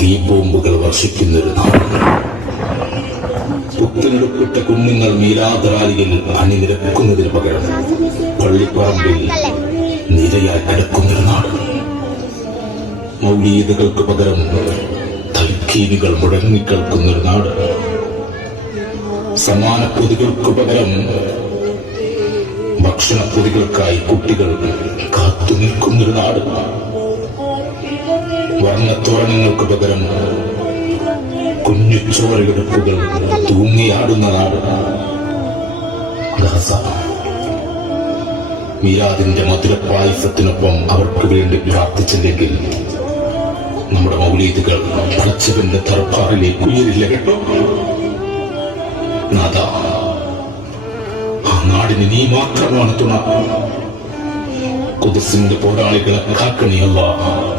തീബോംബുകൾ വർഷിക്കുന്നൊരു നാട്. പുത്തനെടുപ്പിട്ട കുഞ്ഞുങ്ങൾ മീലാദറാലിയിൽ അണിനിരക്കുന്നതിന് പകരം പള്ളിപ്പറമ്പിൽ നിരയായി കിടക്കുന്നൊരു നാട്. മൗലീദുകൾക്ക് പകരം തൽക്കീനുകൾ മുഴങ്ങിക്കേൾക്കുന്നൊരു നാട്. സമ്മാനപ്പൊതികൾക്ക് പകരം ഭക്ഷണപ്പൊതികൾക്കായി കുട്ടികൾ കാത്തുനിൽക്കുന്നൊരു നാട്. വർണ്ണത്തോരണങ്ങൾക്ക് പകരം കുഞ്ഞുചോരയെടുപ്പുകൾ തൂങ്ങിയാടുന്ന നാട്. ഗസ മീലാദിന്റെ മധുരപായസത്തിനൊപ്പം അവർക്ക് വേണ്ടി പ്രാർത്ഥിച്ചില്ലെങ്കിൽ നമ്മുടെ മൗലീദുകൾ പടച്ചവന്റെ ദർബാറിലേക്ക് ഉയരില്ല കേട്ടോ. നാഥ, ആ നാടിന് നീ മാത്രമാണ് തുണ. ഖുദ്സിന്റെ പോരാളികളെ കാക്കണി അല്ലാഹ്.